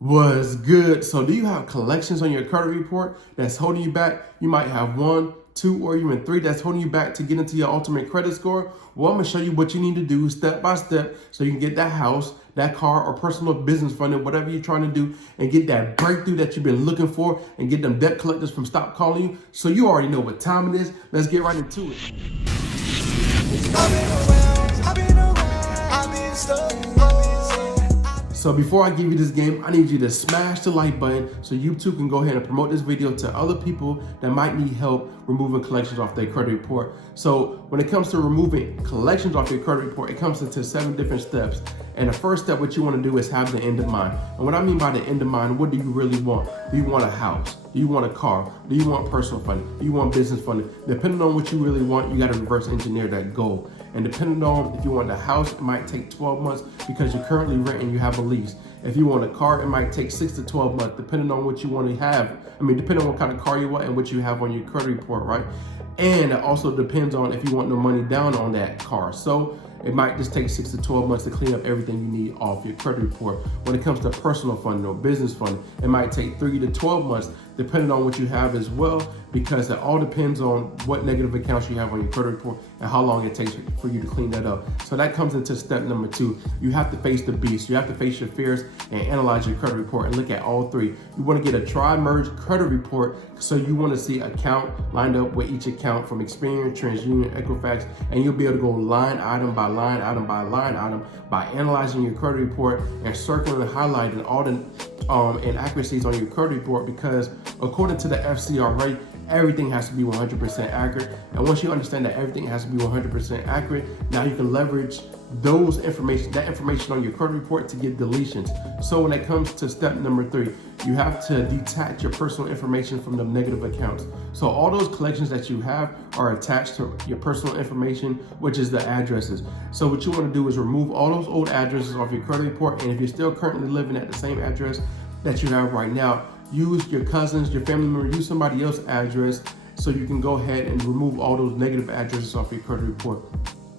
Was good. So do you have collections on your credit report that's holding you back? You might have one, two, or even three that's holding you back to get into your ultimate credit score. Well, I'm gonna show you what you need to do step by step so you can get that house, that car, or personal business funding, whatever you're trying to do, and get that breakthrough that you've been looking for and get them debt collectors from stop calling you. So you already know what time it is. Let's get right into it. So before I give you this game, I need you to smash the like button so YouTube can go ahead and promote this video to other people that might need help removing collections off their credit report. So when it comes to removing collections off your credit report, it comes into 7 different steps. And the first step, what you want to do is have the end in mind. And what I mean by the end in mind, what do you really want? Do you want a house? Do you want a car? Do you want personal funding? Do you want business funding? Depending on what you really want, you got to reverse engineer that goal. And depending on if you want a house, it might take 12 months because you're currently renting, you have a lease. If you want a car, it might take 6 to 12 months, depending on what you want to have. Depending on what kind of car you want and what you have on your credit report, right? And it also depends on if you want no money down on that car. So it might just take 6 to 12 months to clean up everything you need off your credit report. When it comes to personal funding or business funding, it might take 3 to 12 months, depending on what you have as well, because it all depends on what negative accounts you have on your credit report and how long it takes for you to clean that up. So that comes into step number 2. You have to face the beast. You have to face your fears and analyze your credit report and look at all 3. You want to get a tri-merge credit report, so you want to see account lined up with each account from Experian, TransUnion, Equifax, and you'll be able to go line item by line item by line item by analyzing your credit report and circling and highlighting all the inaccuracies on your credit report, because according to the FCRA, everything has to be 100% accurate. And once you understand that everything has to be 100% accurate, now you can leverage that information on your credit report to get deletions. So when it comes to step number 3, you have to detach your personal information from the negative accounts. So all those collections that you have are attached to your personal information, which is the addresses. So what you want to do is remove all those old addresses off your credit report. And if you're still currently living at the same address that you have right now, use your cousins, your family member, use somebody else's address so you can go ahead and remove all those negative addresses off your credit report.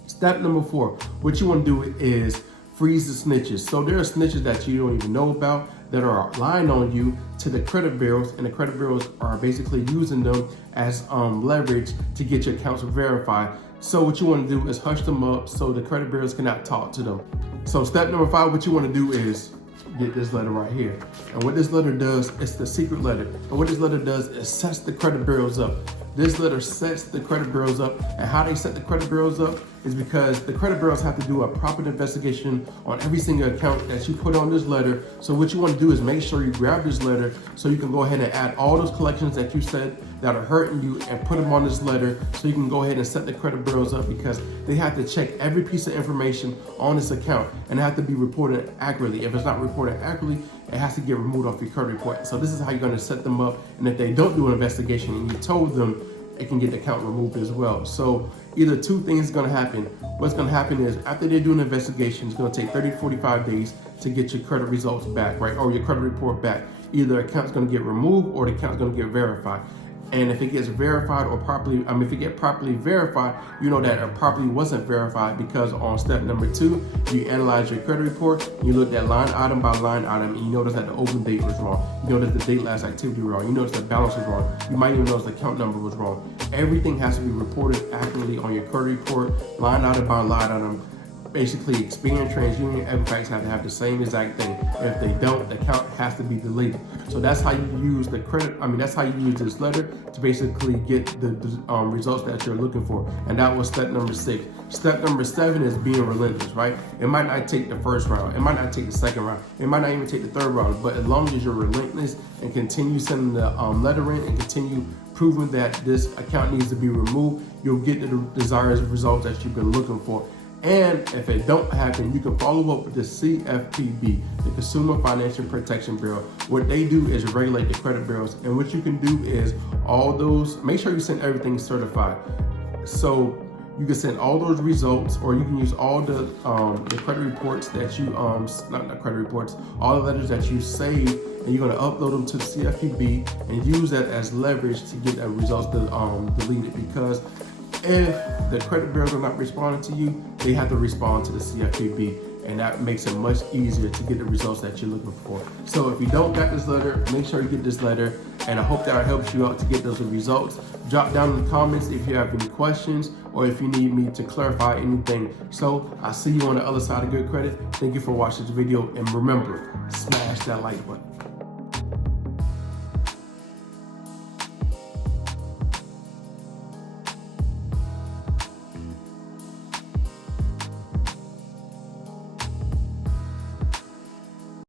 Step number 4, what you want to do is freeze the snitches. So there are snitches that you don't even know about that are lying on you to the credit bureaus, and the credit bureaus are basically using them as leverage to get your accounts verified. So what you want to do is hush them up so the credit bureaus cannot talk to them. So step number 5, what you want to do is get this letter right here. And what this letter does, it's the secret letter. And what this letter does is sets the credit bureaus up. This letter sets the credit bureaus up. And how they set the credit bureaus up is because the credit bureaus have to do a proper investigation on every single account that you put on this letter. So what you want to do is make sure you grab this letter so you can go ahead and add all those collections that you said that are hurting you and put them on this letter so you can go ahead and set the credit bureaus up, because they have to check every piece of information on this account and it has to be reported accurately. If it's not reported accurately, it has to get removed off your credit report. So this is how you're going to set them up. And if they don't do an investigation and you told them, it can get the account removed as well. So either 2 things are going to happen. What's going to happen is after they do an investigation, it's going to take 30 to 45 days to get your credit results back, right? Or your credit report back. Either account's going to get removed or the account's going to get verified. And if it gets verified or if it get properly verified, you know that it properly wasn't verified, because on step number 2, you analyze your credit report, you look at line item by line item, and you notice that the open date was wrong. You notice the date last activity was wrong. You notice the balance was wrong. You might even notice the account number was wrong. Everything has to be reported accurately on your credit report, line item by line item. Basically, Experian, TransUnion, Equifax have to have the same exact thing. If they don't, the account has to be deleted. So that's how you use the that's how you use this letter to basically get the results that you're looking for. And that was step number 6. Step number 7 is being relentless, right? It might not take the first round. It might not take the second round. It might not even take the third round. But as long as you're relentless and continue sending the letter in and continue proving that this account needs to be removed, you'll get the desired results that you've been looking for. And if it don't happen, you can follow up with the CFPB, the Consumer Financial Protection Bureau. What they do is regulate the credit bureaus. And what you can do is make sure you send everything certified. So you can send all those results, or you can use all the credit reports that you, not credit reports, all the letters that you save, and you're gonna upload them to the CFPB and use that as leverage to get the results deleted. Because if the credit bureaus are not responding to you, they have to respond to the CFPB. and that makes it much easier to get the results that you're looking for. So if you don't got this letter, make sure you get this letter, and I hope that helps you out to get those results. Drop down in the comments if you have any questions or if you need me to clarify anything. So I'll see you on the other side of good credit. Thank you for watching this video, and remember, smash that like button.